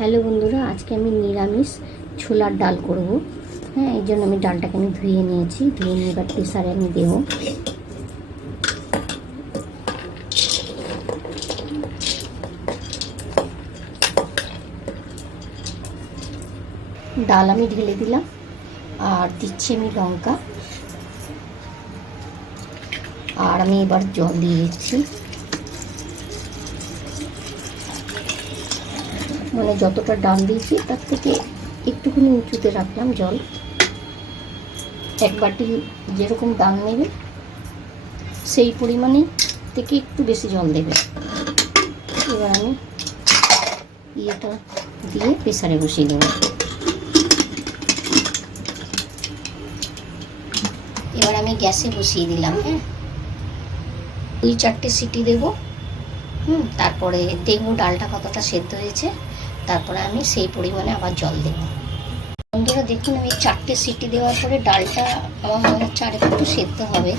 Hello বন্ধুরা, আজকে আমি নিরামিষ ছোলার ডাল করব। হ্যাঁ, এই জন্য আমি ডালটাকে ধুয়ে নিয়েছি। ধুয়ে নিয়ে এবার প্রেসারে আমি দেবো। ডাল আমি ঢেলে দিলাম, আর দিচ্ছি আমি লঙ্কা, আর আমি এবার জল দিয়ে দিচ্ছি। মানে যতটা ডাল দিয়েছি তার থেকে একটুখানি উঁচুতে রাখলাম জল। এক বাটি যেরকম ডাল নেবে সেই পরিমাণে থেকে একটু বেশি জল দেবে। এবার আমি ইয়েটা দিয়ে প্রেসারে বসিয়ে দেবো। এবার আমি গ্যাসে বসিয়ে দিলাম। হ্যাঁ, 2-4টে সিটি দেবো। তারপরে দেখবো ডালটা কতটা সেদ্ধ হয়েছে, তারপরে আমি সেই পরিমাণে আবার জল দেবো। বন্ধুরা দেখুন, আমি 4টে সিটি দেওয়ার পরে ডালটা আমার মনে হচ্ছে আর একটু সেদ্ধ হবে,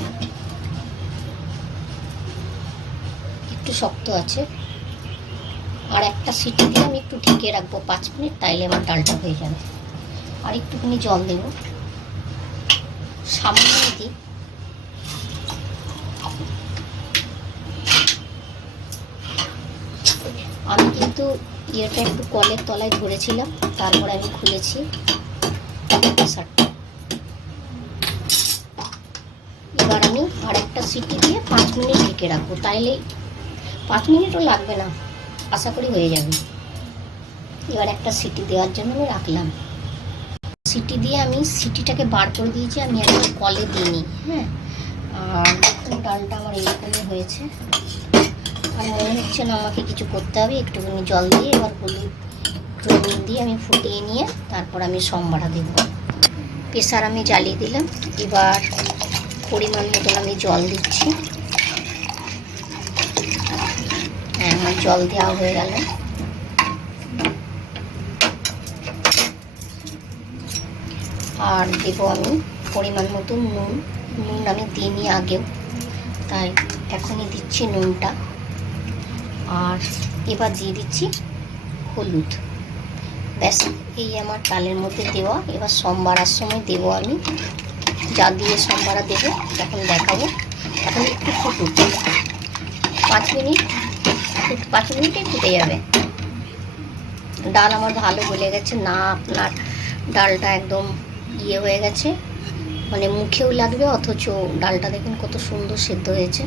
একটু শক্ত আছে। আর একটা সিটি দিয়ে আমি একটু ঢেকে রাখবো 5 মিনিট, তাইলে আমার ডালটা হয়ে যাবে। আর একটুখানি জল দেবো, সামান্য দিই। আমি কিন্তু ইয়েটা একটু কলের তলায় ধরেছিলাম, তারপরে আমি খুলেছি প্রেসারটা। এবার আমি আর একটা সিটি দিয়ে 5 মিনিট ঢেকে রাখবো, তাইলে 5 মিনিটও লাগবে না, আশা করি হয়ে যাবে। এবার একটা সিটি দেওয়ার জন্য আমি রাখলাম। সিটি দিয়ে আমি সিটিটাকে বার করে দিয়েছি, আমি একদম কলে দিইনি। হ্যাঁ, আর দেখুন ডালটা আমার এরকমই হয়েছে। আর মনে হচ্ছে না আমাকে কিছু করতে হবে। একটুখানি জল দিয়ে এবার হলুদ লবণ দিয়ে আমি ফুটিয়ে নিয়ে তারপর আমি সম্বারা দেব। প্রেসার আমি জ্বালিয়ে দিলাম। এবার পরিমাণ মতন আমি জল দিচ্ছি। হ্যাঁ, আমার জল দেওয়া হয়ে গেল। আর দেবো আমি পরিমাণ মতো নুন। নুন আমি দিইনি আগেও, তাই এখনই দিচ্ছি নুনটা। আর এবার দিয়ে দিচ্ছি হলুদ। ব্যাস, এই আমার ডালের মধ্যে দেওয়া। এবার সম্বারার সময় দেবো আমি, যা দিয়ে সম্বারা দেবো তখন দেখাবো। এখন একটু ফুটুক, 5 মিনিটে ফুটে যাবে। ডাল আমার ভালো গলে গেছে না, আপনার ডালটা একদম ইয়ে হয়ে গেছে, মানে মুখেও লাগবে, অথচ ডালটা দেখুন কত সুন্দর সেদ্ধ হয়েছে,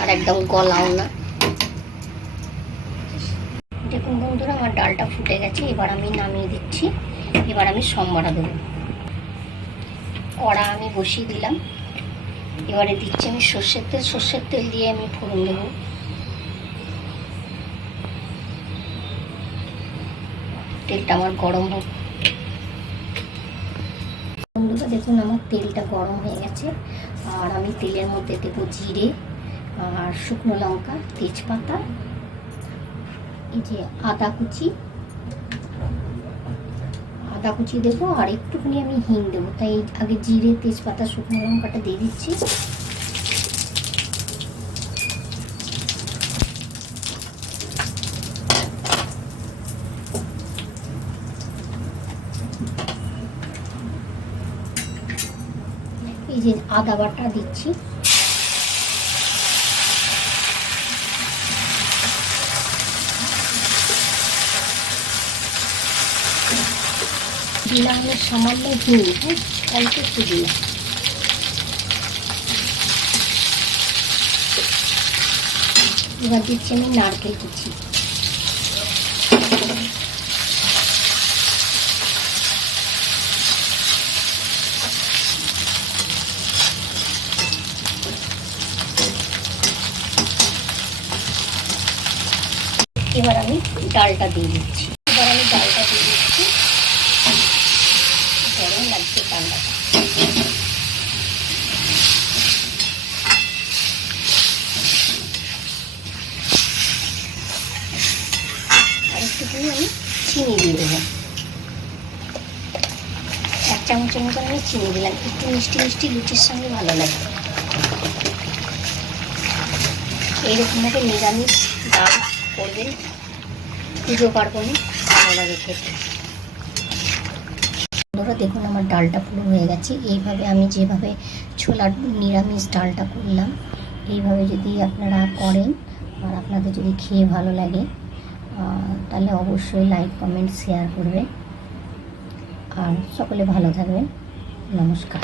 আর একদম গলাও না। দেখুন বন্ধুরা, আমার ডালটা ফুটে গেছে। এবার আমি নামিয়ে দিচ্ছি। এবার আমি সম্বারা দেবো। কড়া আমি বসিয়ে দিলাম। এবারে দিচ্ছি আমি সর্ষের তেল। সর্ষের তেল দিয়ে আমি ফোড়ন দেবো। তেলটা আমার গরম হোক। বন্ধুরা দেখুন, আমার তেলটা গরম হয়ে গেছে। আর আমি তেলের মধ্যে দেবো জিরে, আর শুকনো লঙ্কা, তেজপাতা, এই যে আদা কুচি দেবো, আর একটুখানি আমি হিং দেবো। তাই আগে জিরে, তেজপাতা, শুকনো লঙ্কাটা দিয়ে দিচ্ছি। এই যে আদা বাটা দিচ্ছি। দিলাম সামান্য হিং। হ্যাঁ, অল্প একটু দিলাম। এবার দিচ্ছি আমি নারকেল কুচি। এবার আমি ডালটা দিয়ে দিচ্ছি। গরম লাগছে ঠান্ডাটা। আর একটুখানি আমি চিনি দিয়ে দেবো। 1 চামচের মতো আমি চিনি দিলাম। একটু মিষ্টি মিষ্টি লুচির সঙ্গে ভালো লাগে। এইরকমভাবে নিরামিষ ডাল করবে, পুজো পার্বণে ভালো লাগে খেতে। বন্ধুরা দেখুন আমার ডালটা পুরো হয়ে গেছে। এইভাবে আমি যেভাবে ছোলার নিরামিষ ডালটা করলাম, এইভাবে যদি আপনারা করেন আর আপনাদের যদি খেয়ে ভালো লাগে তাহলে অবশ্যই লাইক কমেন্ট শেয়ার করবেন। আর সকলে ভালো থাকবেন। নমস্কার।